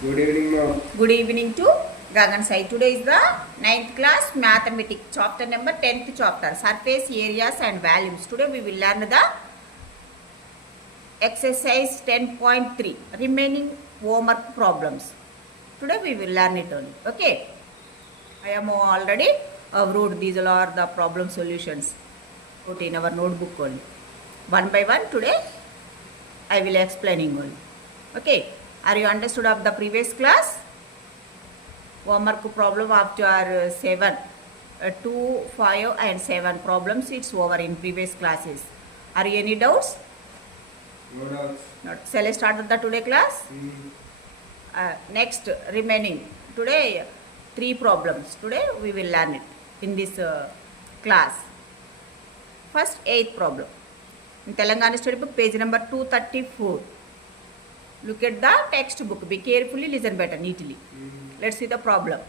Good evening, ma'am. Good evening to Gagan Sai. Today is the 9th class mathematics chapter number 10th chapter surface areas and volumes. Today we will learn the exercise 10.3 remaining homework problems. Today we will learn it only. Okay. I am already wrote these are the problem solutions put in our notebook only. One by one today I will explaining only. Okay. Are you understood of the previous class? Homework problem after 7, 2, 5 and 7 problems it's over in previous classes. Are you any doubts? No doubts. Not. Shall I start the today class? Next remaining today 3 problems. Today we will learn it in this class. First 8th problem. In Telangana study book page number 234. Look at the textbook. Be carefully, listen better, neatly. Let's see the problem.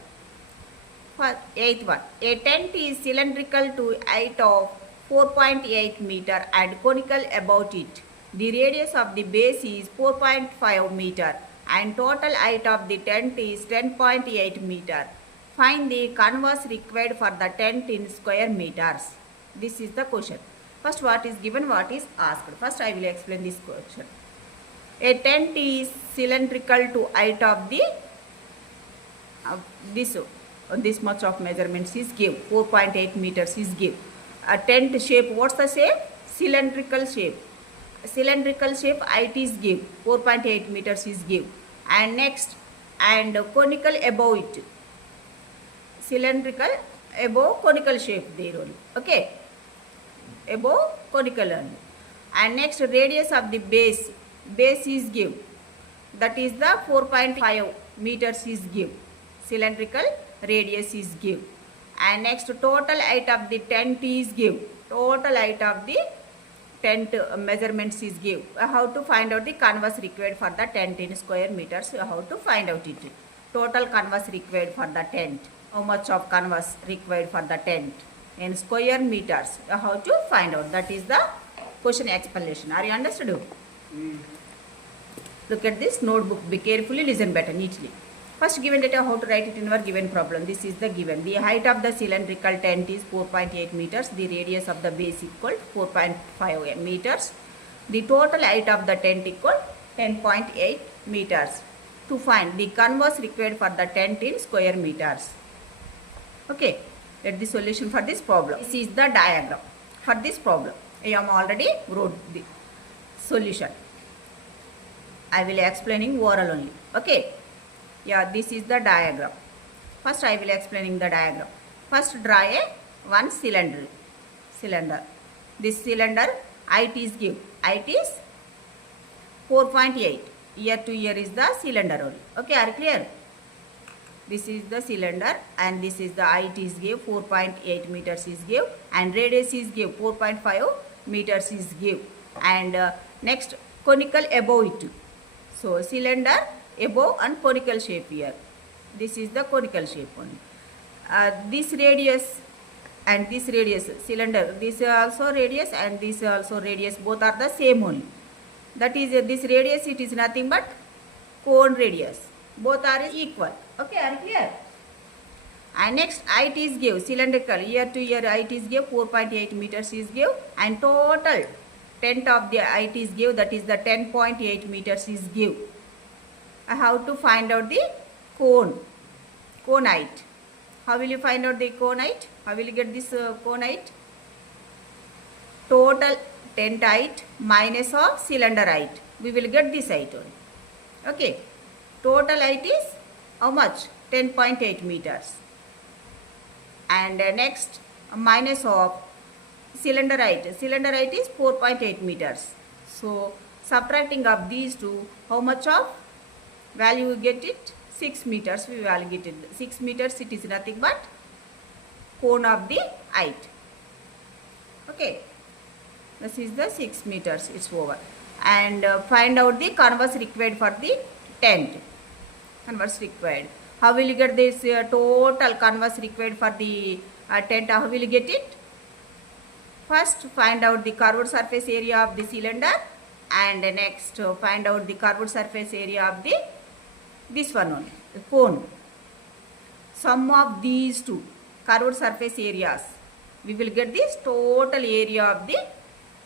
For 8th one. A tent is cylindrical to height of 4.8 meter and conical about it. The radius of the base is 4.5 meter and total height of the tent is 10.8 meter. Find the converse required for the tent in square meters. This is the question. First what is given, what is asked. First I will explain this question. A tent is cylindrical to height of the this much of measurements is give 4.8 meters is give. A tent shape, what's the shape? Cylindrical shape. Cylindrical shape height is give 4.8 meters is give. And next and conical above it. Cylindrical above conical shape there only. Okay. Above conical only. And next radius of the base is give, that is the 4.5 meters is give, cylindrical radius is give. And next total height of the tent is give, total height of the tent measurements is give. How to find out the converse required for the tent in square meters? How to find out it? Total converse required for the tent, how much of converse required for the tent in square meters? How to find out? That is the question explanation. Are you understood? Look at this notebook. Be carefully, listen better, neatly. First given data, how to write it in our given problem. This is the given. The height of the cylindrical tent is 4.8 meters. The radius of the base equal 4.5 meters. The total height of the tent equal 10.8 meters. To find the converse required for the tent in square meters. Okay. Let the solution for this problem. This is the diagram for this problem. I am already wrote the solution. I will explaining oral only. Okay. Yeah, this is the diagram. First I will explaining the diagram. First draw a one cylinder. This cylinder height is give. Height is 4.8. Here to here is the cylinder only. Okay, are you clear? This is the cylinder and this is the height is give 4.8 meters is give and radius is give 4.5 meters is give. And next conical above it. So cylinder above and conical shape here. This is the conical shape only. This radius and this radius cylinder, this also radius and this also radius, both are the same only. That is this radius, it is nothing but cone radius. Both are equal. Okay, are you clear? And next height is give cylindrical, here to here height is give 4.8 meters is give and total tent of the height is give, that is the 10.8 meters is give. How to find out the cone height? How will you find out the cone height? How will you get this cone height? Total tent height minus of cylinder height. We will get this height only. Okay. Total height is how much? 10.8 meters. And next minus of cylinder height. Cylinder height is 4.8 meters. So subtracting of these two, how much of value we get it? 6 meters we will get it. 6 meters, it is nothing but cone of the height. Okay. This is the 6 meters. It's over. And find out the converse required for the tent. Converse required. How will you get this total converse required for the tent? How will you get it? First find out the curved surface area of the cylinder and next find out the curved surface area of the this one only, cone. Sum of these two curved surface areas, we will get this total area of the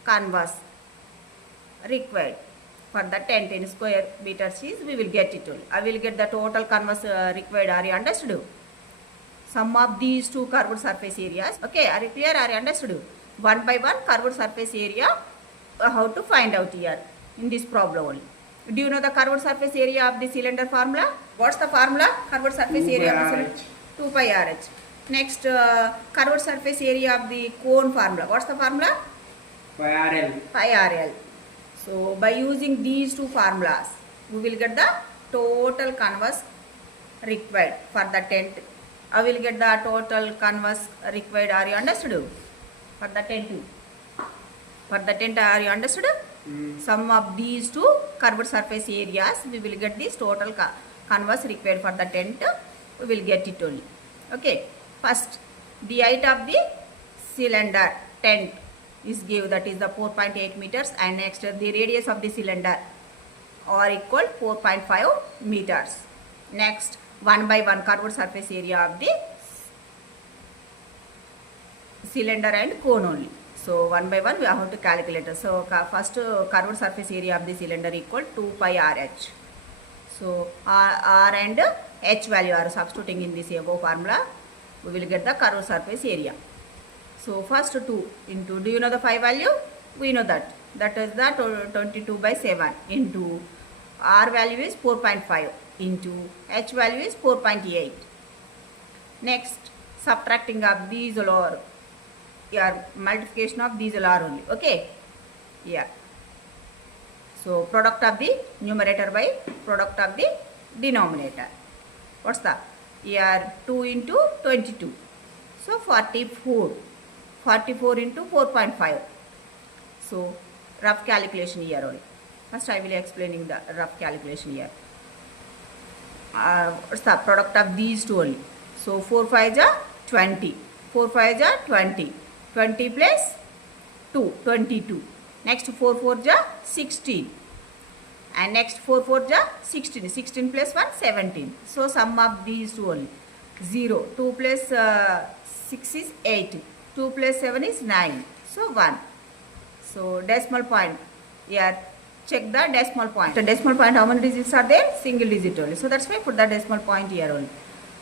canvas required for the 10 square meters is we will get it only. I will get the total canvas required. Are you understood? Sum of these two curved surface areas. Okay, are you clear? Are you understood? One by one curved surface area, how to find out here in this problem only. Do you know the curved surface area of the cylinder formula? What's the formula? Curved surface 2 area pi of the cylinder? RH. 2 pi RH. Next, curved surface area of the cone formula. What's the formula? Pi RL. Pi RL. So, by using these two formulas, we will get the total canvas required for the tent. I will get the total canvas required. Are you understood? For the tent. For the tent, are you understood? Sum of these two curved surface areas, we will get this total canvas required for the tent. We will get it only. Okay. First, the height of the cylinder tent is given, that is the 4.8 meters, and next the radius of the cylinder are equal 4.5 meters. Next, one by one curved surface area of the cylinder and cone only. So one by one we have to calculate. So first curved surface area of the cylinder equal 2 pi RH. So R and H value are substituting in this above formula. We will get the curved surface area. So first 2 into, do you know the phi value? We know that. That is the 22 by 7 into R value is 4.5 into H value is 4.8. Next, subtracting of these all, yeah, multiplication of these all are only. Okay? Yeah. So product of the numerator by product of the denominator. What's that? Here 2 into 22. So 44. 44 into 4.5. So rough calculation here only. First I will explaining the rough calculation here. What's the product of these two only? So 4 5 ja 20. 4 5 ja 20. 20 plus 2, 22. Next 4 4 ja 16. And next 4 4 ja 16. 16 plus 1, 17. So sum of these two only. 0. 2 plus 6 is 8. 2 plus 7 is 9. So 1. So decimal point. Here check the decimal point. The decimal point, how many digits are there? Single digit only. So that's why put the decimal point here only.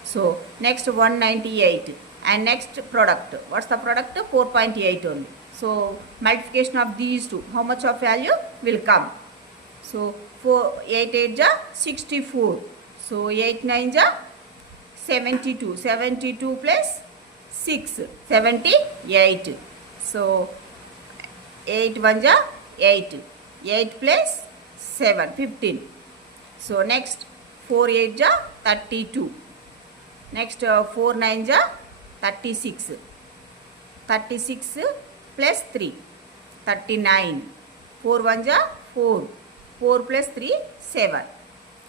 So next 198. And next product. What's the product? 4.8 only. So multiplication of these two. How much of value will come? So 8 8 ja 64. So 8 9 ja 72. 72 plus 6, 78. So 8 1 ja 8. 8 plus 7, 15. So next 4 8 ja 32. Next 4 9 ja 36. 36 plus 3, 39. 4 1 ja 4. 4 plus 3, 7.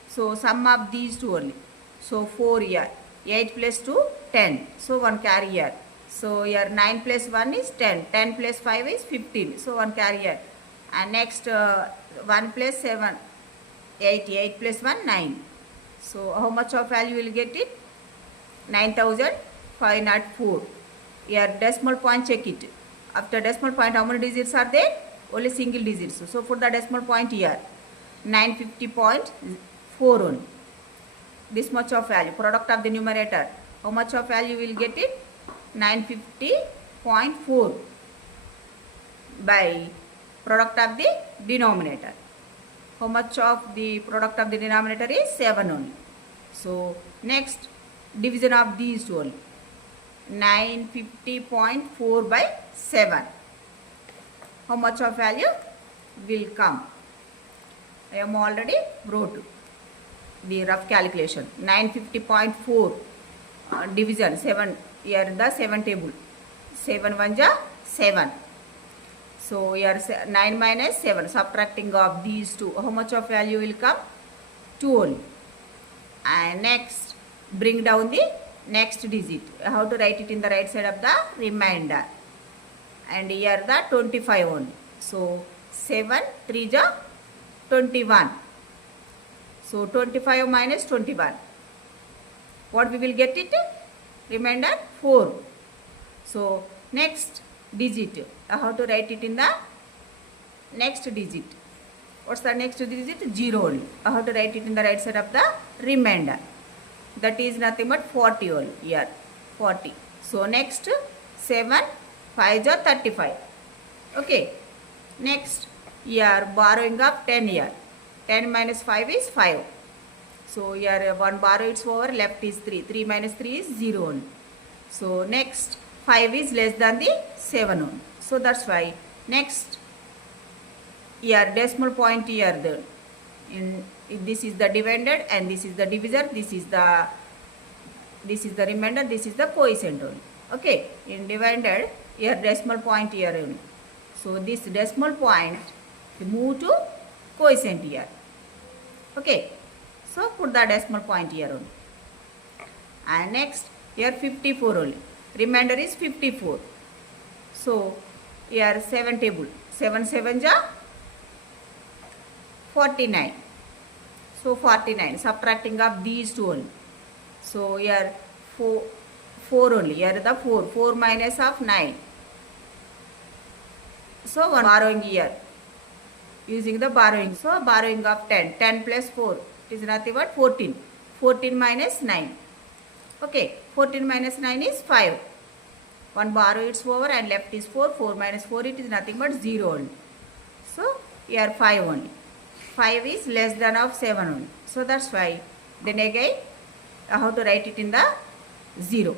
So sum of these two only. So 4 here. 8 plus 2, 10. So 1 carry here. So here 9 plus 1 is 10. 10 plus 5 is 15. So 1 carry here. And next 1 plus 7, 8. 8 plus 1, 9. So how much of value will get it? 9,504. Here decimal point, check it. After decimal point, how many digits are there? Only single digits. So put the decimal point here. 950.4 only. This much of value. Product of the numerator. How much of value will get it? 950.4 by product of the denominator. How much of the product of the denominator is? 7 only. So next division of these two only. 950.4 by 7. How much of value will come? I am already wrote the rough calculation. 950.4 division 7. Here the 7 table. 7 1 ja 7. So here 9 minus 7. Subtracting of these two. How much of value will come? 2 only. And next bring down the next digit. How to write it in the right side of the remainder. And here the 25 only. So 7 3 ja 21. So 25 minus 21. What we will get it? Remainder 4. So next digit. How to write it in the next digit? What's the next digit? 0 only. How to write it in the right side of the remainder? That is nothing but 40 only. Here 40. So next 7 5 is 35. Okay. Next here borrowing of 10 here. 10 minus 5 is 5. So here 1 borrow it's over, left is 3. 3 minus 3 is 0 only. So next 5 is less than the 7 only. So that's why next here decimal point here this is the dividend and this is the divisor, this is the remainder, this is the quotient only. Okay, in divided here decimal point here only. So this decimal point move to quotient here. Okay, so put the decimal point here only. And next here 54 only. Remainder is 54. So here 7 table. 7 7 ja 49. So 49. Subtracting of these two only. So here 4 only. Here the 4. 4 minus of 9. So one borrowing here. Using the borrowing. So borrowing of 10. 10 plus 4. It is nothing but 14. 14 minus 9. Okay. 14 minus 9 is 5. One borrow it's over and left is 4. 4 minus 4 it is nothing but 0 only. So here 5 only. 5 is less than of 7 only. So that's why then again how to write it in the 0.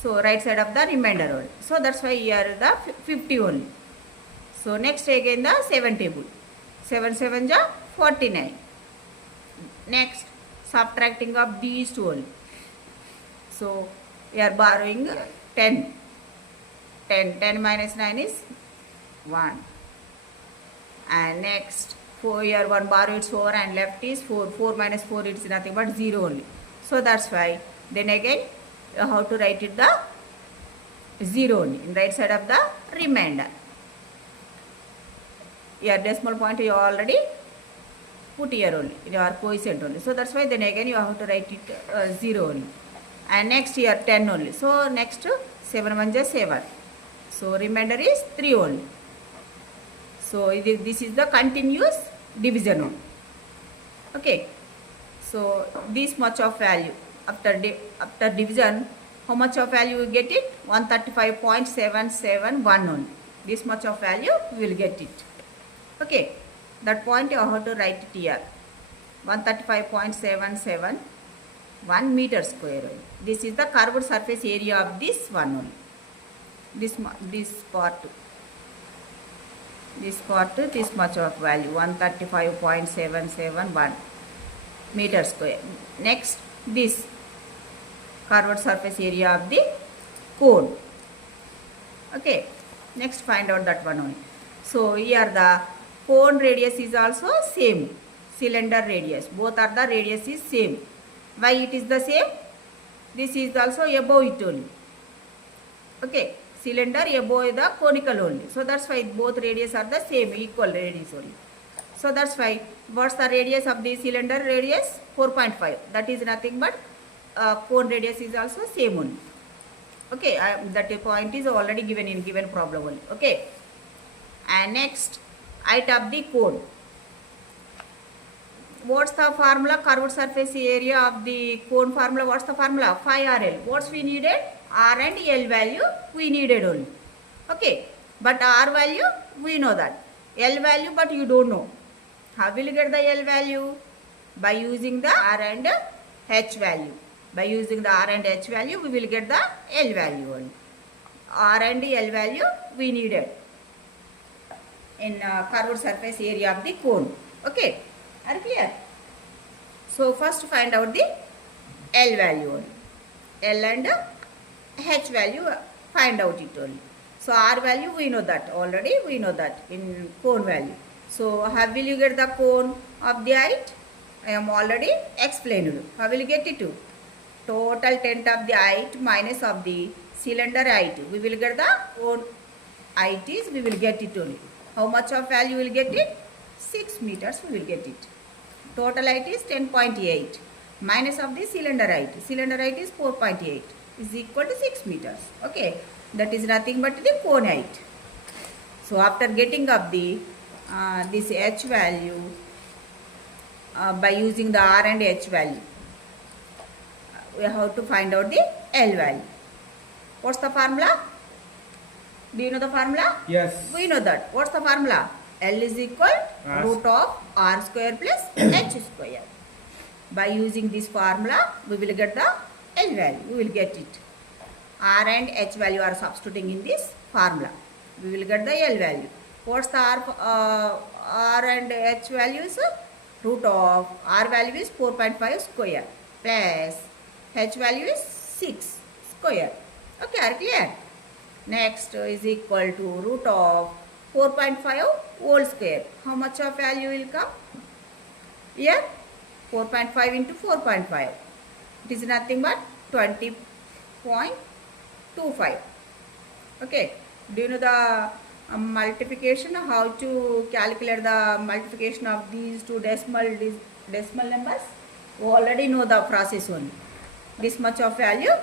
So right side of the remainder only. So that's why here the 50 only. So next again the 7 table. 7 7 ja 49. Next subtracting of these two only. So we are borrowing 10. 10 minus 9 is 1. And next 4 here 1 borrow it's 4 and left is 4. 4 minus 4 it's nothing but 0 only. So that's why then again how to write it the 0 only in right side of the remainder. Your decimal point you already put here only in your quotient only. So that's why then again you have to write it 0 only. And next here 10 only. So next 7 1 is 7. So remainder is 3 only. So this is the continuous division only. Okay. So this much of value after division, how much of value you get it? 135.771 only. This much of value you will get it. Okay. That point you have to write it here. 135.771 meter square only. This is the curved surface area of this one only. This part. This much of value 135.771 meter square. Next this curved surface area of the cone. Okay. Next find out that one only. So here the cone radius is also same. Cylinder radius. Both are the radius is same. Why it is the same? This is also above it only. Okay. Cylinder above the conical only. So that's why both radius are the same, equal radius only. So that's why what's the radius of the cylinder radius? 4.5. That is nothing but cone radius is also same only. Okay, that point is already given in given problem only. Okay. And next height of the cone. What's the formula? Curved surface area of the cone formula. What's the formula? Phi RL. What's we needed? R and L value we needed only. Okay. But R value we know that. L value but you don't know. How will you get the L value? By using the R and H value. By using the R and H value we will get the L value only. R and L value we needed in curved surface area of the cone. Okay. Are you clear? So first find out the L value only. L and H value find out it only. So R value we know that already, we know that in cone value. So how will you get the cone of the height? I am already explained. How will you get it to? Total tent of the height minus of the cylinder height. We will get the cone height is, we will get it only. How much of value we will get it? 6 meters we will get it. Total height is 10.8 minus of the cylinder height. Cylinder height is 4.8 is equal to 6 meters. Okay, that is nothing but the cone height. So after getting up the this h value by using the r and h value, we have to find out the L value. What's the formula? Do you know the formula? Yes. We know that. What's the formula? L is equal root of r square plus h square. By using this formula, we will get the L value. We will get it. R and h value are substituting in this formula. We will get the L value. What's the R and h values? Root of R value is 4.5 square plus h value is 6 square. Okay, are clear? Next is equal to root of 4.5 whole square. How much of value will come? Here 4.5 into 4.5. It is nothing but 20.25. Okay. Do you know the multiplication? How to calculate the multiplication of these two decimal numbers? We already know the process only. This much of value,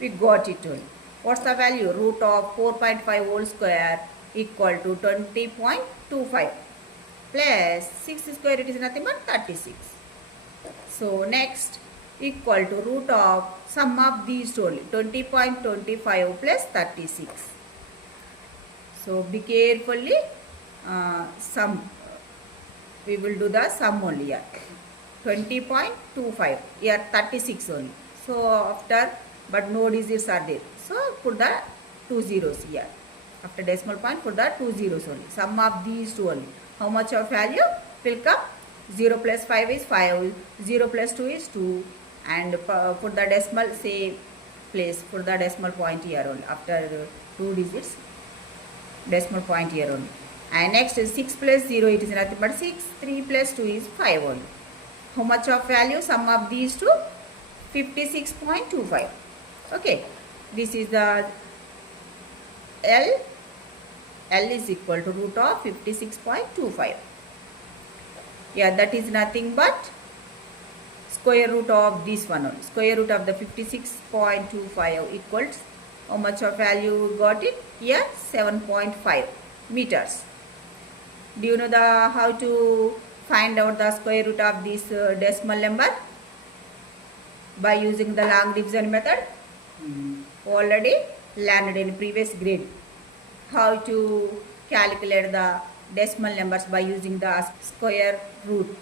we got it only. What's the value? Root of 4.5 whole square equal to 20.25 plus 6 square, it is nothing but 36. So next equal to root of sum of these two only, 20.25 plus 36. So be carefully sum. We will do the sum only here. 20.25 here 36 only. So after, but no digits are there. So put the 2 zeros here. After decimal point, put the 2 zeros only. Sum of these two only. How much of value will come? 0 plus 5 is 5. 0 plus 2 is 2. And put the decimal, say place, put the decimal point here only. After 2 digits, decimal point here only. And next is 6 plus 0, it is nothing but 6. 3 plus 2 is 5 only. How much of value? Sum of these two? 56.25. Okay. This is the L. L is equal to root of 56.25. Yeah, that is nothing but square root of this one only. Square root of the 56.25 equals, how much of value got it? Here 7.5 meters. Do you know the how to find out the square root of this decimal number? By using the long division method. Already learned in previous grade how to calculate the decimal numbers by using the square root.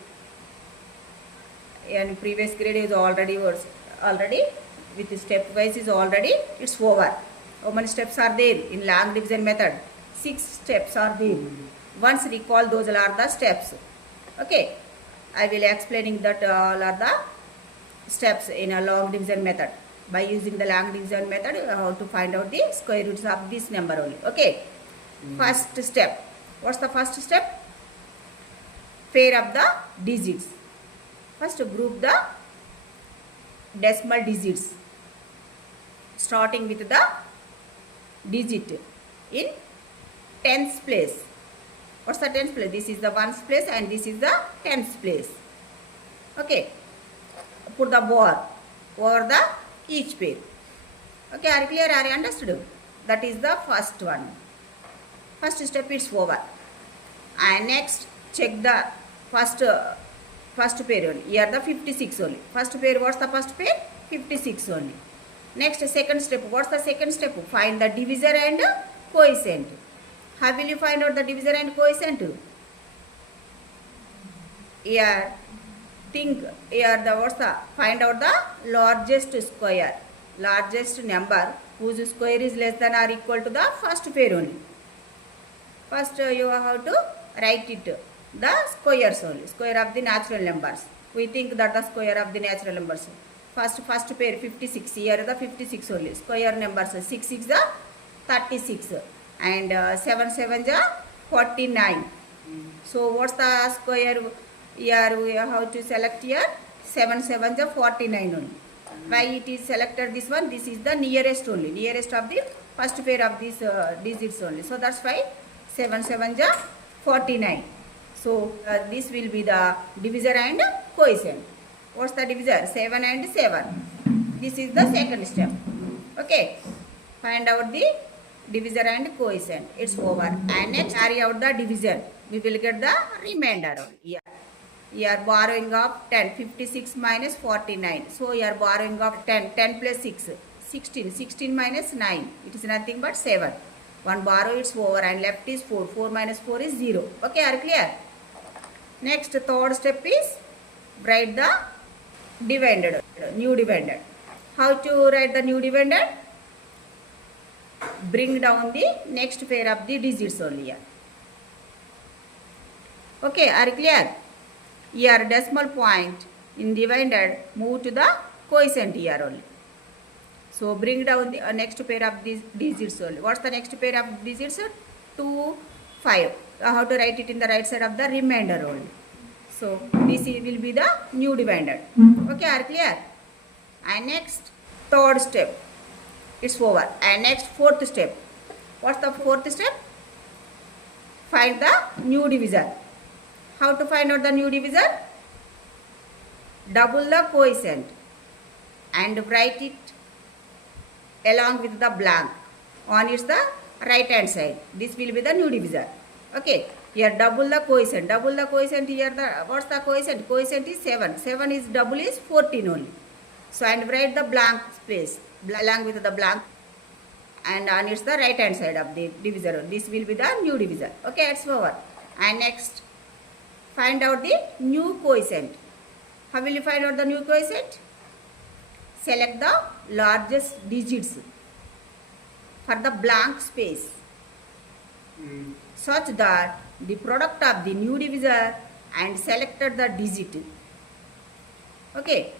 And previous grade is already with step wise is already it's over. How many steps are there in long division method? 6 steps are there. Once recall, those are the steps. Okay, I will explaining that all are the steps in a long division method. By using the long division method, how to find out the square roots of this number only. Okay. First step. What's the first step? Pair up the digits. First group the decimal digits, starting with the digit in tens place. What's the tens place? This is the ones place and this is the tens place. Okay. Put the bar over the each pair. Okay, are you clear? Are you understood? That is the first one. First step is over. And next check the first pair only. Here the 56 only. First pair, what's the first pair? 56 only. Next second step, what's the second step? Find the divisor and quotient. How will you find out the divisor and quotient? Here think here the what's the find out the largest square, largest number whose square is less than or equal to the first pair only. First you have to write it the squares only, square of the natural numbers. We think that the square of the natural numbers. First pair 56, here the 56 only, square numbers 6 6 the 36 and 7 7 the 49. So what's the square? Here we have to select here 7 7 the 49 only. Why it is selected this one? This is the nearest only, nearest of the first pair of these digits only. So that's why 7 7 the 49. So this will be the divisor and quotient. What's the divisor? 7 and 7. This is the second step. Okay. Find out the divisor and quotient. It's over. And next carry out the division. We will get the remainder. Here. You are borrowing of 10. 56 minus 49. So you are borrowing of 10. 10 plus 6. 16. 16 minus 9. It is nothing but 7. One borrow it's over and left is 4. 4 minus 4 is 0. Okay, are clear? Next third step is write the dividend, new dividend. How to write the new dividend? Bring down the next pair of the digits only here. Okay, are clear? Here decimal point in divided move to the quotient here only. So bring down the next pair of these digits only. What's the next pair of digits? 2, 5. How to write it in the right side of the remainder only. So this will be the new dividend. Okay, are clear? And next third step. It's over. And next fourth step. What's the fourth step? Find the new divisor. How to find out the new divisor? Double the quotient and write it along with the blank on its the right hand side. This will be the new divisor. Okay, here double the quotient. Double the quotient here. What's the quotient? Quotient is 7. 7 is double is 14 only. So and write the blank space along with the blank and on its the right hand side of the divisor. This will be the new divisor. Okay, it's over. And next find out the new quotient. How will you find out the new quotient? Select the largest digits for the blank space such that the product of the new divisor and selected the digit. Okay.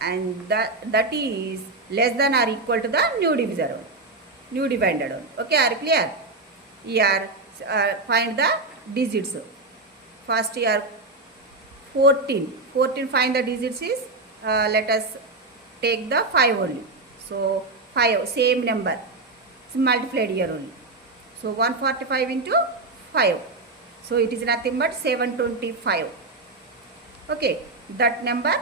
And that is less than or equal to the new divisor, new divided. Okay, are clear? Here find the digits. First here 14. 14 find the digits is let us take the 5 only. So 5 same number. It's multiplied here only. So 145 into 5. So it is nothing but 725. Okay, that number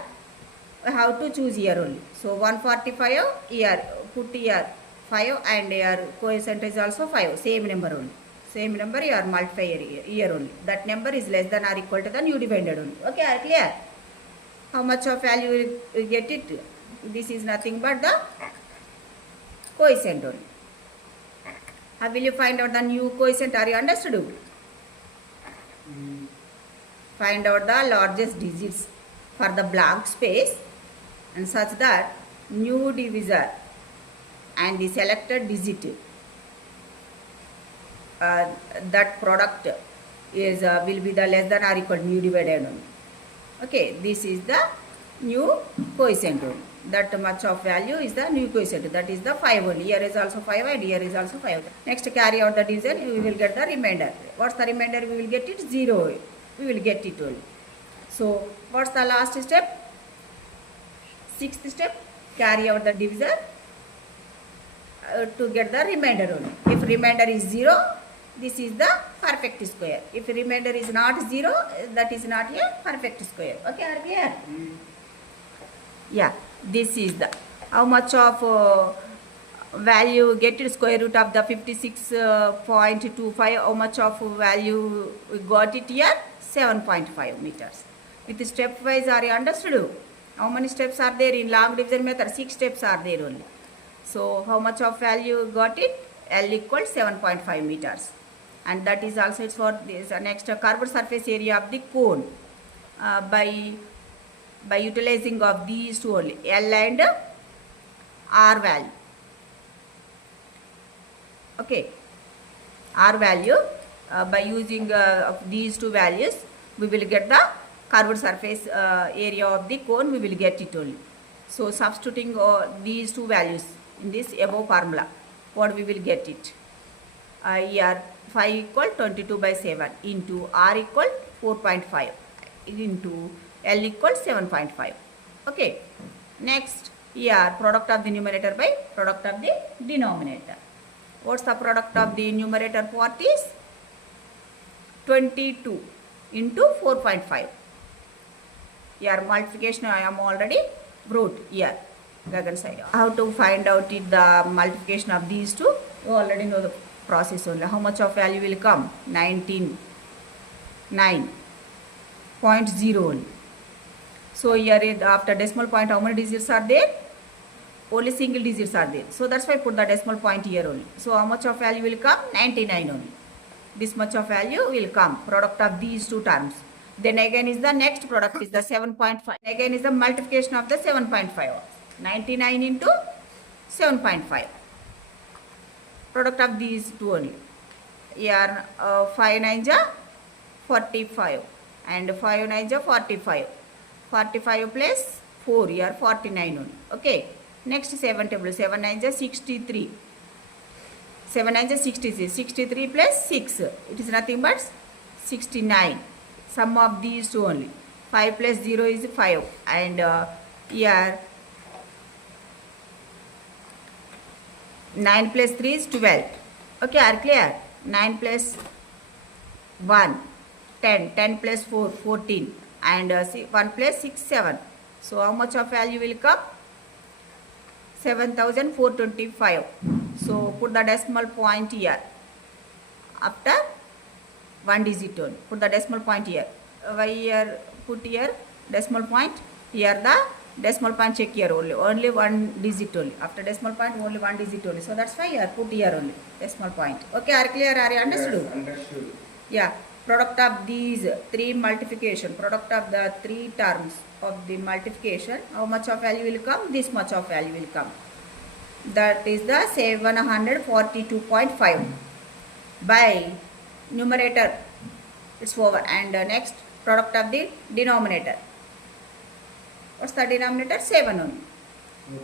how to choose here only. So 145 here, put here 5 and here quotient is also 5. Same number only. Same number you are multiply here only. That number is less than or equal to the new divided only. Okay, are clear? How much of value will get it? This is nothing but the quotient only. How will you find out the new quotient? Are you understood? Find out the largest digits for the blank space and such that new divisor and the selected digit that product is will be the less than or equal to new divided only. Okay, this is the new quotient only. That much of value is the new quotient. That is the 5 only. Here is also 5 and here is also 5. Next carry out the division, we will get the remainder. What's the remainder? We will get it 0. We will get it only. So what's the last step? Sixth step, carry out the divisor to get the remainder only. If remainder is 0, this is the perfect square. If remainder is not 0, that is not a perfect square. Okay, are clear? Yeah, this is the how much of value get it square root of the 56.25. How much of value we got it here? 7.5 meters. With stepwise, are you understood? How many steps are there in log division method? 6 steps are there only. So how much of value got it? L equals 7.5 meters. And that is also it's for this next curved surface area of the cone by utilizing of these two only, L and R value. Okay, R value by using these two values we will get the curved surface area of the cone. We will get it only. So substituting these two values in this above formula, what we will get it? Here 5 equal 22 by 7 into R equal 4.5 into L equal 7.5. Okay. Next, here product of the numerator by product of the denominator. What's the product of the numerator part is? 22 into 4.5. Here multiplication I am already wrote here. Gagan side. How to find out the multiplication of these two? You already know the process only. How much of value will come? 19.9.0 only. So here after decimal point, how many digits are there? Only single digits are there. So that's why I put the decimal point here only. So how much of value will come? 99 only. This much of value will come. Product of these two terms. Then again is the next product is the 7.5. Again is the multiplication of the 7.5. 99 into 7.5. Product of these two only. Here 5 9 ja 45 and 5 9 ja 45. 45 plus 4 here 49 only. Okay. Next 7 table. 7 9 ja 63. 7 9 ja 63. 63 plus 6. It is nothing but 69. Sum of these two only. 5 plus 0 is 5. And here 9 plus 3 is 12. Okay, are clear? 9 plus 1, 10. 10 plus 4, 14. And 1 plus 6, 7. So how much of value will come? 7,425. So put the decimal point here. After 1 digit only. Put the decimal point here. Why here? Put here decimal point. Here the decimal point check here only. Only 1 digit only. After decimal point only 1 digit only. So that's why here put here only decimal point. Okay, are clear? Are you understood? Yes, understood. Yeah. Product of these 3 multiplication. Product of the 3 terms of the multiplication. How much of value will come? This much of value will come. That is the 742.5 by numerator. It's over. And next product of the denominator. What's the denominator? 7 only.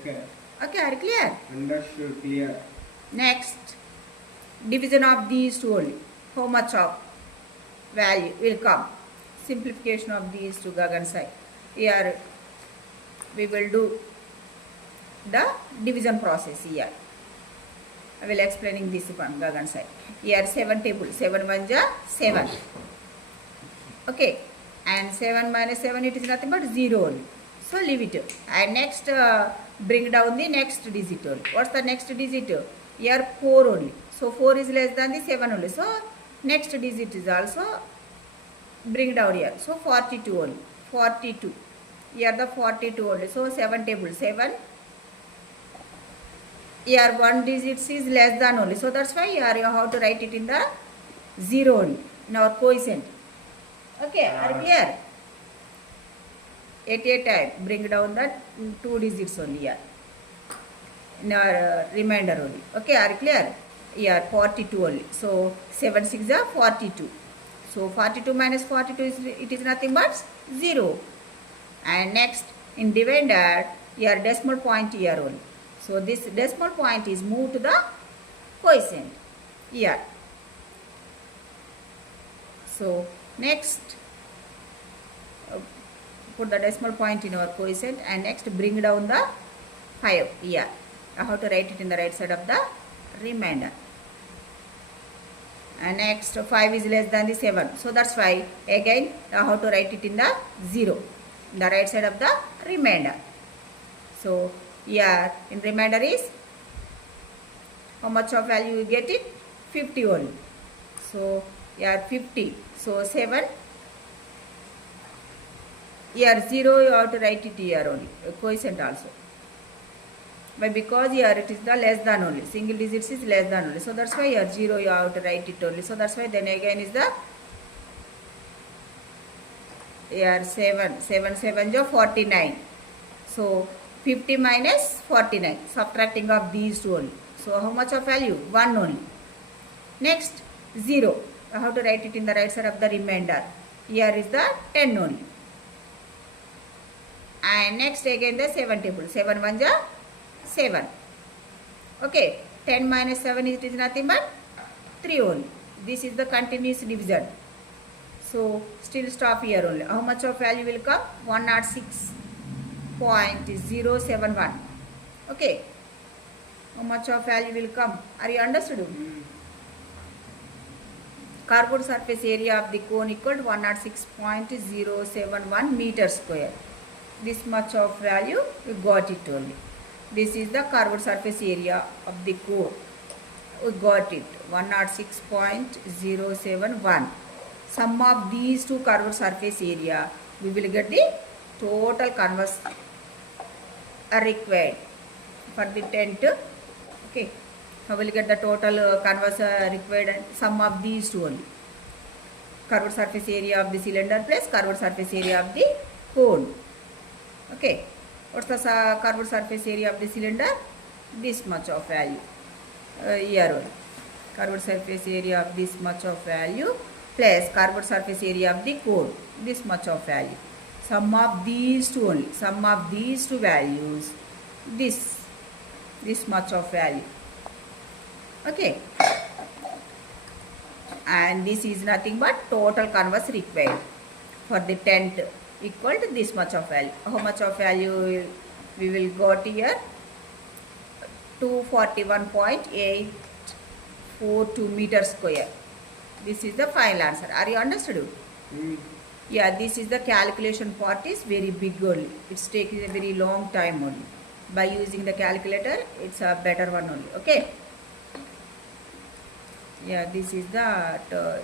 Okay. Okay, are you clear? Understood, clear. Next, division of these two only. How much of value will come? Simplification of these two, Gagan side. Here we will do the division process here. I will explaining this one, Gagan side. Here 7 table. 7 1 ja 7. Okay. And 7 minus 7, it is nothing but 0 only. So leave it. And next bring down the next digit only. What's the next digit? Here 4 only. So 4 is less than the 7 only. So next digit is also bring down here. So 42 only. 42. Here the 42 only. So 7 table. 7. Here 1 digit is less than only. So that's why here you have to write it in the 0 only. In our quotient. Okay, are you clear? 88 time. Bring down the 2 digits only here. In our remainder only. Okay, are you clear? Here 42 only. So 7 6 are 42. So 42 minus 42 is it is nothing but 0. And next in dividend here decimal point here only. So this decimal point is moved to the quotient here. So next put the decimal point in our quotient and next bring down the 5 here. I have to write it in the right side of the remainder. And next 5 is less than the 7. So that's why again I have to write it in the 0. In the right side of the remainder. So here in remainder is how much of value you get it? 50 only. So here 50. So 7. Here 0 you have to write it here only. Quotient also. But because here it is the less than only. Single digits is less than only. So that's why here 0 you have to write it only. So that's why then again is the here 7. 7 7 is 49. So 50 minus 49. Subtracting of these two only. So how much of value? 1 only. Next 0. I have to write it in the right side of the remainder. Here is the 10 only. And next again the 7 table. 7 1 ja 7. Okay. 10 minus 7 it is nothing but 3 only. This is the continuous division. So still stop here only. How much of value will come? 106.071. Okay. How much of value will come? Are you understood? Curved surface area of the cone equal to 106.071 meter square. This much of value we got it only. This is the curved surface area of the cone. We got it 106.071. Sum of these two curved surface area, we will get the total canvas required for the tent. Okay, we will get the total canvas required and sum of these two only. Curved surface area of the cylinder plus curved surface area of the cone. Okay, what's the curved surface area of the cylinder? This much of value. Here only. Curved surface area of this much of value plus curved surface area of the cone. This much of value. Sum of these two only. Sum of these two values. This much of value. Okay. And this is nothing but total canvas required for the tent equal to this much of value. How much of value we will got here? 241.842 meter square. This is the final answer. Are you understood? Yeah, this is the calculation part is very big only. It's taking a very long time only. By using the calculator, it's a better one only. Okay. Yeah, this is the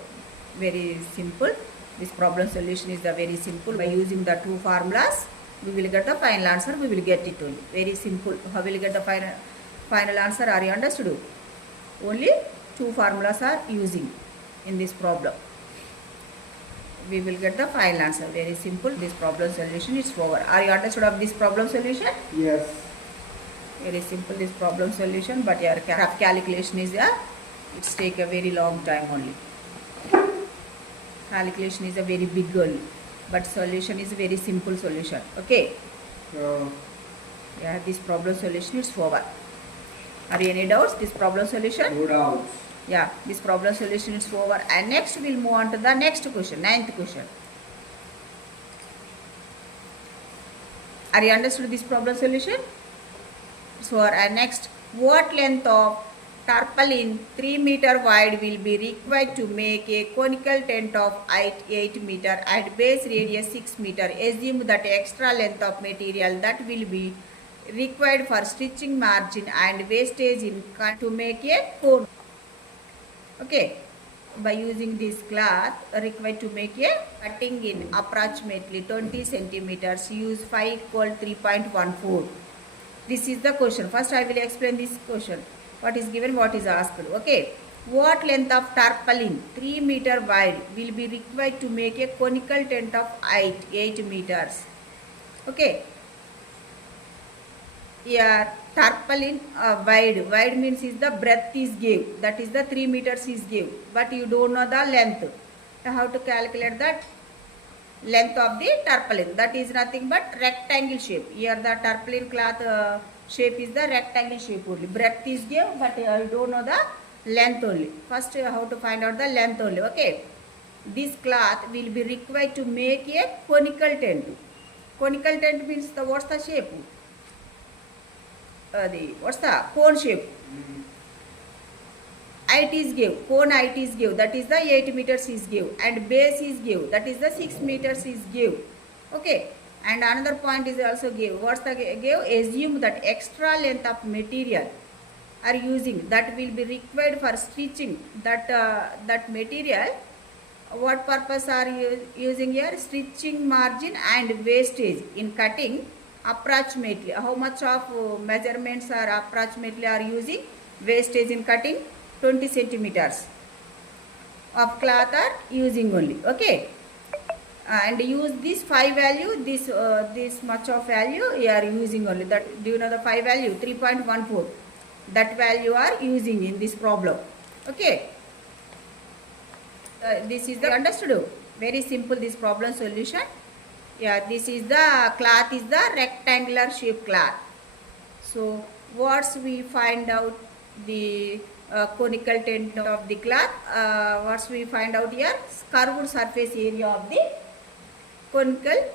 very simple. This problem solution is the very simple. By using the two formulas, we will get the final answer. We will get it only. Very simple. How will we get the final answer? Are you understood? Only two formulas are using in this problem. We will get the final answer. Very simple. This problem solution is over. Are you understood of this problem solution? Yes. Very simple this problem solution, but your rough calculation is there. It's take a very long time only. Calculation is a very big only, but solution is a very simple solution. Okay. Yeah, this problem solution is over. Are there any doubts? This problem solution? No doubts. Yeah, this problem solution is over. And next we'll move on to the next question, 9th question. Are you understood this problem solution? So, and next, what length of tarpaulin 3 meter wide will be required to make a conical tent of height 8 meter and base radius 6 meter? Assume that extra length of material that will be required for stitching margin and wastage in to make a cone. Okay, by using this cloth required to make a cutting in approximately 20 centimeters, use 5 equal 3.14. This is the question. First I will explain this question. What is given, what is asked. Okay, what length of tarpaulin 3 meter wide will be required to make a conical tent of height 8 meters? Okay, here tarpaulin wide means is the breadth is give, that is the 3 meters is give, but you don't know the length. So how to calculate that length of the tarpaulin? That is nothing but rectangle shape. Here the tarpaulin cloth shape is the rectangle shape only. Breadth is give, but you don't know the length only. First how to find out the length only. Okay, this cloth will be required to make a conical tent. Conical tent means the what's the shape? What's the cone shape? Height is give, cone height is give, that is the 8 meters is give, and base is give, that is the 6 meters is give. Okay, and another point is also give. What's the give? Assume that extra length of material are using that will be required for stitching that material. What purpose are you using here? Stitching margin and wastage in cutting. Approximately how much of measurements are approximately are using? Wastage in cutting 20 centimeters of cloth are using only. Okay, and use this 5 value, this much of value you are using only. That do you know the 5 value? 3.14. that value are using in this problem. Okay, this is the understood. Very simple this problem solution. Yeah, this is the cloth is the rectangular shape cloth. So what's we find out the conical tent of the cloth? What's we find out here? Curved surface area of the conical.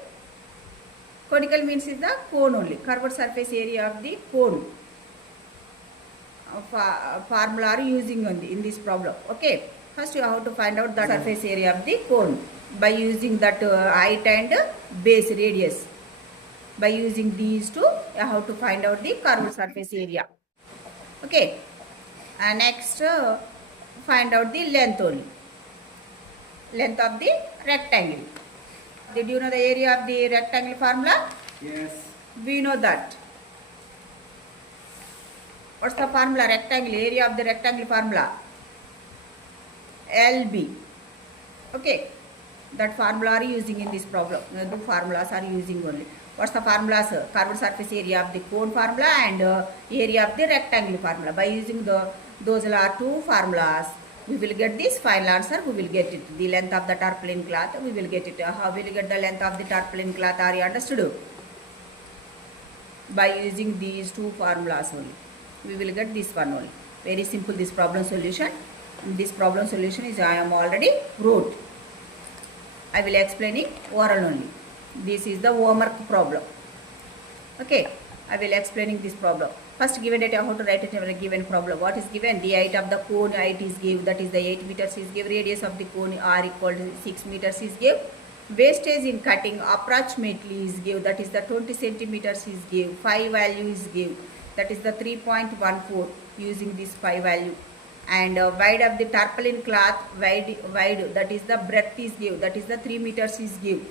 Conical means is the cone only. Curved surface area of the cone. Formula are using on in this problem. Okay, First you have to find out the surface area of the cone by using that height and base radius. By using these two, you have to find out the curved surface area. Okay. And next, find out the length only. Length of the rectangle. Did you know the area of the rectangle formula? Yes. We know that. What's the formula? Rectangle, area of the rectangle formula? LB. Okay. That formula are using in this problem. The formulas are using only. What's the formulas? Curved surface area of the cone formula and area of the rectangle formula. By using those are two formulas, we will get this final answer. We will get it. The length of the tarpaulin cloth, we will get it. How will you get the length of the tarpaulin cloth? Are you understood? By using these two formulas only, we will get this one only. Very simple, this problem solution. This problem solution is I am already wrote. I will explain it oral only. This is the homework problem. Okay, I will explaining this problem. First given data, how to write it in a given problem. What is given? The height of the cone, height is given, that is the 8 meters is given. Radius of the cone r equal to 6 meters is given. Wastage in cutting approximately is given, that is the 20 centimeters is given. Phi value is given, that is the 3.14 using this phi value. And wide of the tarpaulin cloth, wide, that is the breadth is given, that is the 3 meters is given.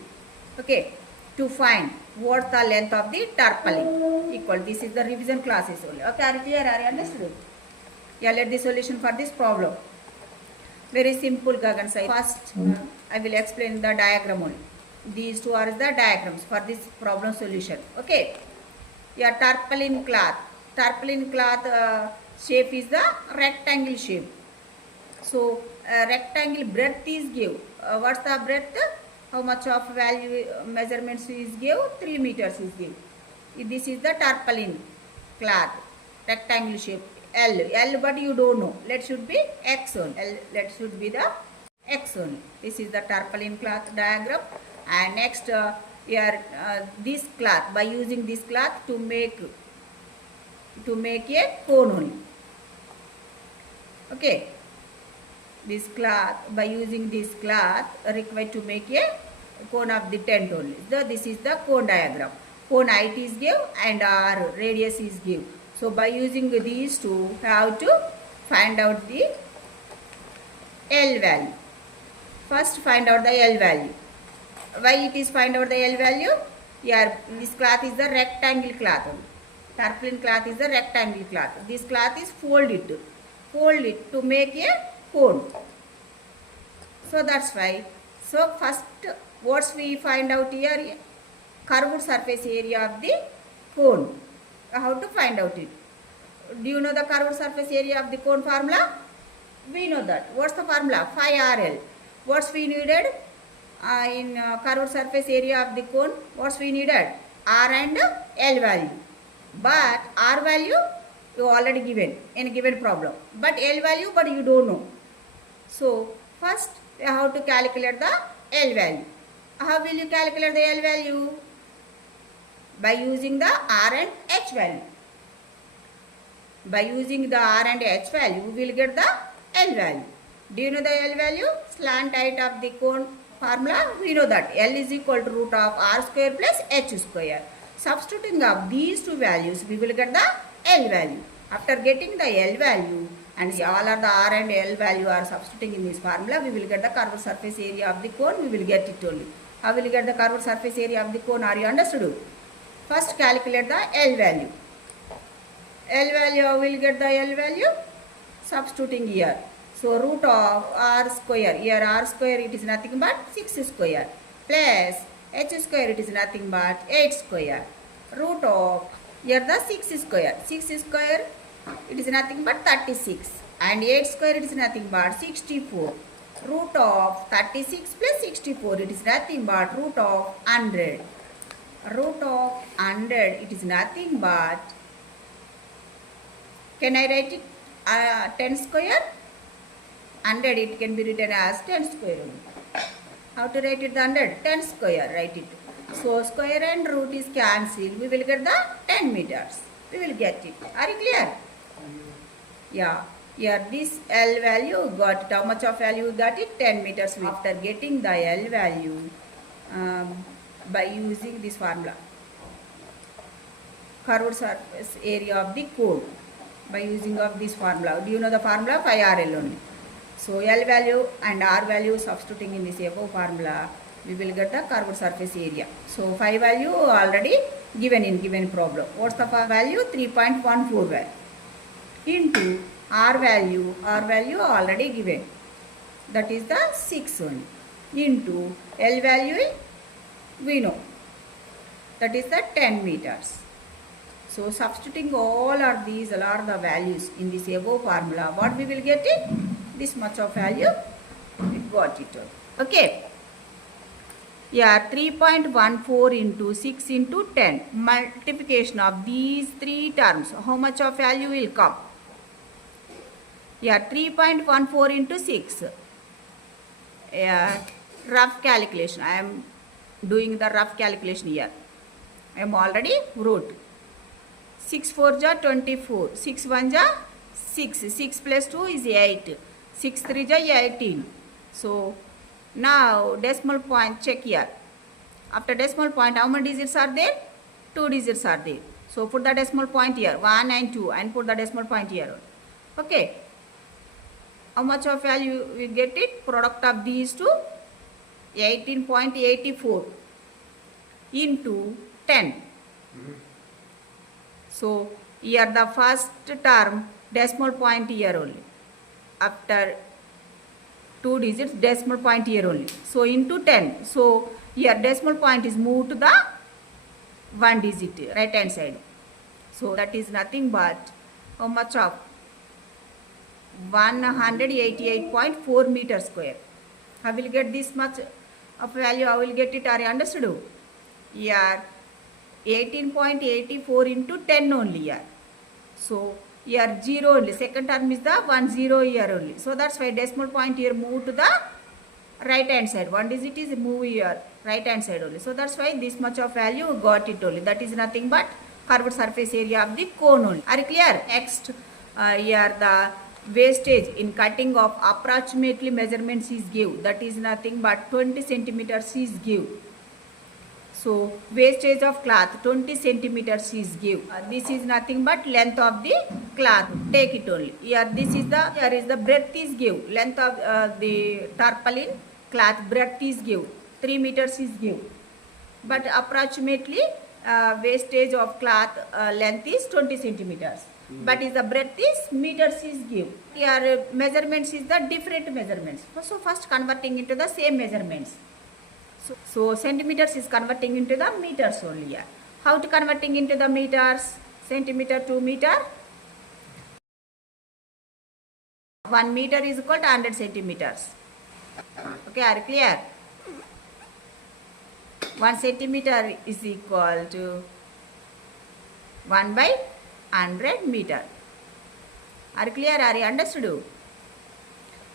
Okay, to find what the length of the tarpaulin equal. This is the revision classes only. Okay, are you clear? Are you understood? Yeah, let the solution for this problem. Very simple, Gagan Sai. First, I will explain the diagram only. These two are the diagrams for this problem solution. Okay, yeah, tarpaulin cloth. Tarpaulin cloth shape is the rectangle shape. So, rectangle breadth is given. What's the breadth? How much of value measurements is given? 3 meters is given. This is the tarpaulin cloth, rectangle shape. L, but you don't know. Let should be X on. Let should be the X on. This is the tarpaulin cloth diagram. And next, here this cloth. By using this cloth to make a cone only. Okay. This cloth, by using this cloth required to make a cone of the tent only. This is the cone diagram. Cone height is given and our radius is given. So by using these two, how to find out the L value. First find out the L value. Why it is find out the L value? Here this cloth is the rectangle cloth. Tarpaulin cloth is the rectangle cloth. This cloth is fold it to make a cone. So that's why. So first what we find out here? Curved surface area of the cone. How to find out it? Do you know the curved surface area of the cone formula? We know that. What's the formula? Phi RL. What's we needed in curved surface area of the cone? What's we needed? R and L value. But R value you already given in a given problem. But L value, but you don't know. So first you have to calculate the L value. How will you calculate the L value? By using the R and H value. By using the R and H value, we will get the L value. Do you know the L value? Slant height of the cone formula. We know that L is equal to root of R square plus H square. Substituting of these two values, we will get the L value. After getting the L value, and all are the R and L value are substituting in this formula, we will get the curved surface area of the cone. We will get it only. How will you get the curved surface area of the cone? Are you understood? First calculate the L value. L value, how will you get the L value? Substituting here. So root of R square. Here R square it is nothing but 6 square. Plus H square it is nothing but 8 square. Root of here the 6 square. 6 square it is nothing but 36. And 8 square it is nothing but 64. Root of 36 plus 64 it is nothing but root of 100. Root of 100 it is nothing but, can I write it 10 square? 100 it can be written as 10 square only. How to write it the 100? 10 square, write it. So square and root is cancelled. We will get the 10 meters. We will get it. Are you clear? Yeah. Here this L value got it. How much of value got it? 10 meters. After getting the L value by using this formula, curved surface area of the cone, by using of this formula. Do you know the formula? 5RL only. So L value and R value substituting in this above formula, we will get the curved surface area. So 5 value already given in given problem. What's the value? 3.14 value into R value already given, that is the 6 only, into L value we know, that is the 10 meters. So substituting all are these are the values in this above formula, what we will get it? This much of value we got it. Okay. Yeah, 3.14 into 6 into 10. Multiplication of these three terms. How much of value will come? Yeah, 3.14 into 6. Yeah, rough calculation. I am doing the rough calculation here. I am already wrote. 6 4 ja 24. 6 1 ja 6. 6 plus 2 is 8. 6 3 ja 18. So now decimal point check here. After decimal point, how many digits are there? 2 digits are there. So put the decimal point here, 1 and 2, and put the decimal point here. Okay. How much of value we get it? Product of these two, 18.84 into 10. So here the first term decimal point here only. After 2 digits decimal point here only. So into 10. So here decimal point is moved to the 1 digit right hand side. So that is nothing but how much of 188.4 meter square. I will get this much of value. I will get it. Are you understood? Here 18.84 into 10 only here. So here 0 only. Second term is the 1 0 here only. So that's why decimal point here moved to the right hand side. 1 digit is move here right hand side only. So that's why this much of value got it only. That is nothing but curved surface area of the cone only. Are you clear? Next here the wastage in cutting of approximately measurements is give. That is nothing but 20 centimeters is give. So wastage of cloth 20 centimeters is give. This is nothing but length of the cloth. Take it only. Here this is the here is the breadth is give. Length of the tarpaulin cloth breadth is give. 3 meters is give. But approximately wastage of cloth length is 20 centimeters. But is the breadth is meters is give. Here measurements is the different measurements. So first converting into the same measurements. So centimeters is converting into the meters only here. How to converting into the meters? Centimeter to meter. 1 meter is equal to 100 centimeters. Okay, are you clear? 1 centimeter is equal to 1 by 100 meter. Are you clear? Are you understood?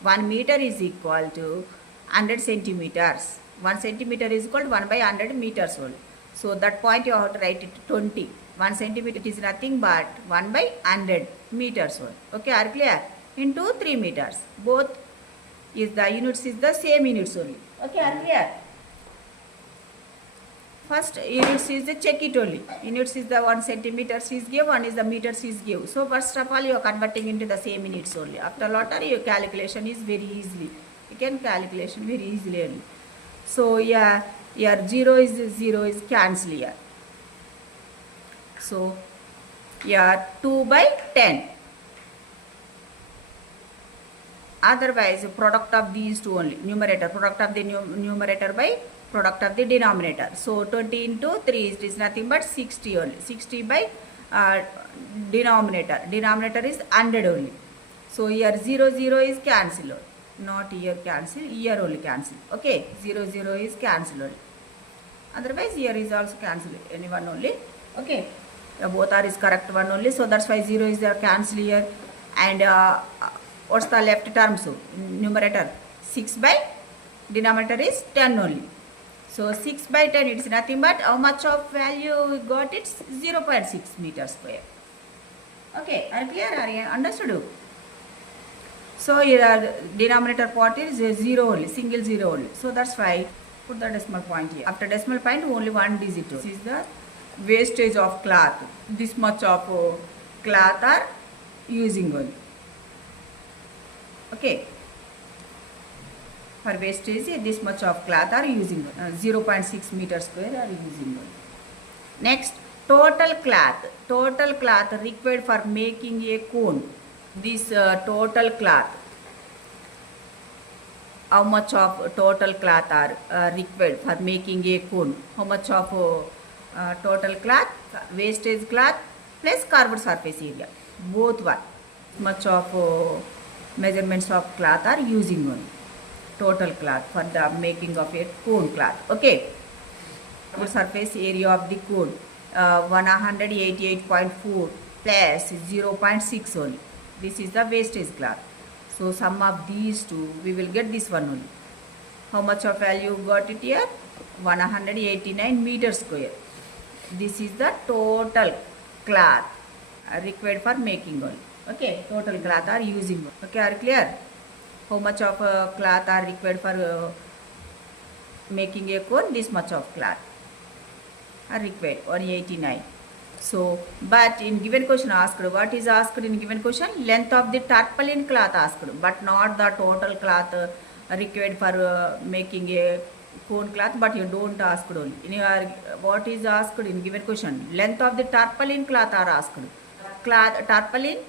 1 meter is equal to 100 centimeters. 1 centimeter is equal to 1 by 100 meters only. So that point you have to write it 20. 1 centimeter is nothing but 1 by 100 meters only. Okay, are you clear? Into 3 meters. Both is the units is the same units only. Okay, are you clear? First units is the check it only. Units is the 1 centimeter is give, 1 is the meters is give. So first of all you are converting into the same units only. After later your calculation is very easily. You can calculation very easily only. So yeah, here 0 is cancel here. So yeah, 2 by 10. Otherwise product of these two only. Numerator, product of the numerator by product of the denominator. So 20 into 3 is nothing but 60 only. 60 by denominator. Denominator is 100 only. So here 0 is cancel only. Not here cancel, here only cancel. Okay, 0 is cancel only. Otherwise here is also cancel, any one only. Okay, both are is correct one only. So that's why 0 is there cancel here. And what's the left term? So numerator 6 by denominator is 10 only. So 6 by 10 it's nothing but how much of value we got? It's 0.6 meter square. Okay, are you clear? Are you understood? So here denominator part is 0 only, single 0 only. So that's why put the decimal point here. After decimal point only one digit. This is the wastage of cloth. This much of cloth are using only. Okay. For wastage this much of cloth are using 0.6 meter square are using only. Next, total cloth required for making a cone. This total cloth, how much of total cloth are required for making a cone? How much of total cloth, wastage cloth plus curved surface area, both one. Much of measurements of cloth are using only. Total cloth for the making of a cone cloth. Okay. Surface area of the cone 188.4 plus 0.6 only. This is the wastage cloth. So sum of these two, we will get this one only. How much of value got it here? 189 meter square. This is the total cloth required for making only. Okay, total cloth are using. Okay, are clear? How much of cloth are required for making a cone? This much of cloth are required, 189. So, but in given question asked, what is asked in given question? Length of the tarpaulin cloth asked, but not the total cloth required for making a cone cloth, but you don't ask only. In your, what is asked in given question? Length of the tarpaulin cloth are asked. Cloth, tarpaulin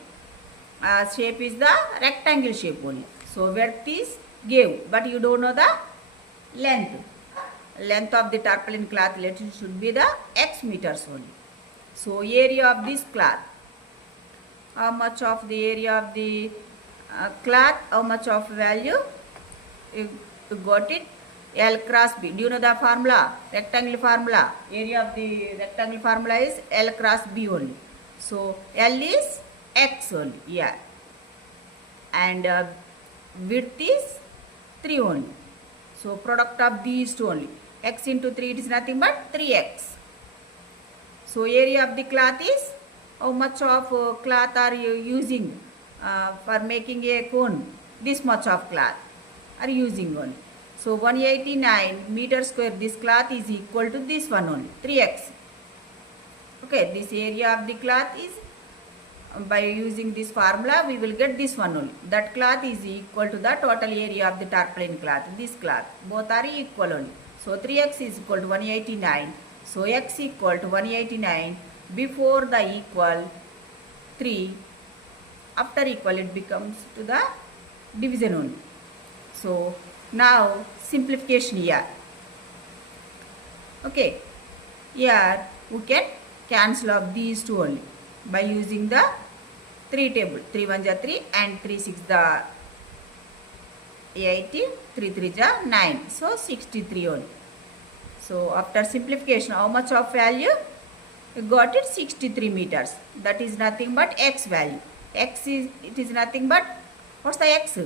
shape is the rectangle shape only. So, width is gave, but you don't know the length. Length of the tarpaulin cloth should be the x meters only. So area of this cloth, how much of the area of the cloth, how much of value, you got it, L cross B. Do you know the formula? Rectangle formula. Area of the rectangle formula is L cross B only. So L is x only, yeah, and width is 3 only. So product of these two only. X into 3, it is nothing but 3x. So area of the cloth is, how much of cloth are you using for making a cone? This much of cloth are using only. So 189 meter square, this cloth is equal to this one only, 3x. Okay, this area of the cloth is, by using this formula we will get this one only. That cloth is equal to the total area of the tarpaulin cloth, this cloth. Both are equal only. So 3x is equal to 189. So x equal to 189. Before the equal 3. After equal it becomes to the division only. So now simplification here. Okay. Here we can cancel off these two only by using the 3 table. 3 1 ja 3 and 3 6 the 80, 3 3 ja 9. So 63 only. So after simplification, how much of value? You got it, 63 meters. That is nothing but x value. X is, it is nothing but, what's the x?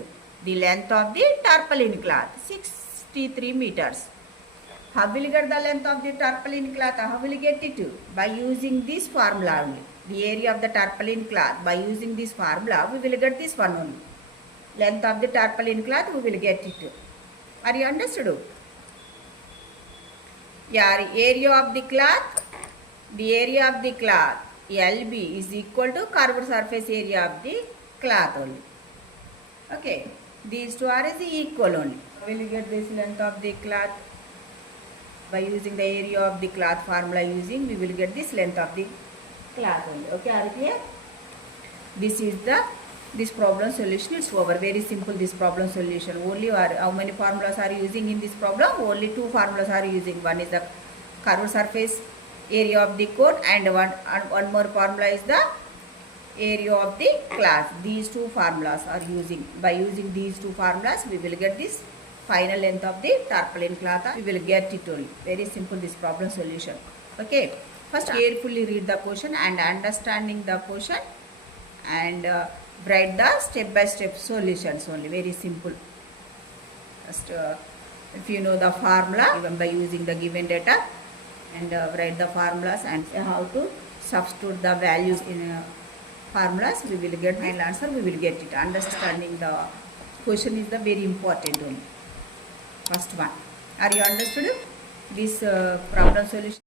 The length of the tarpaulin cloth, 63 meters. How will you get the length of the tarpaulin cloth? How will you get it? By using this formula only. The area of the tarpaulin cloth, by using this formula, we will get this one only. Length of the tarpaulin cloth, we will get it. Are you understood? Yeah, area of the cloth, the area of the cloth, LB is equal to curved surface area of the cloth only. Okay, these two are is equal only. Will you get this length of the cloth? By using the area of the cloth formula using, we will get this length of the cloth only. Okay, are you clear? This is the, this problem solution is over. Very simple, this problem solution. Only how many formulas are using in this problem? Only 2 formulas are using. One is the curved surface area of the cone, and one more formula is the area of the cloth. These 2 formulas are using. By using these 2 formulas, we will get this final length of the tarpaulin cloth. We will get it only. Very simple, this problem solution. Okay. First, carefully read the question and understanding the question, and write the step-by-step solutions only. Very simple. Just if you know the formula, even by using the given data, and write the formulas and how to substitute the values in formulas, we will get final answer, we will get it. Understanding the question is the very important one. First one. Are you understood this problem solution?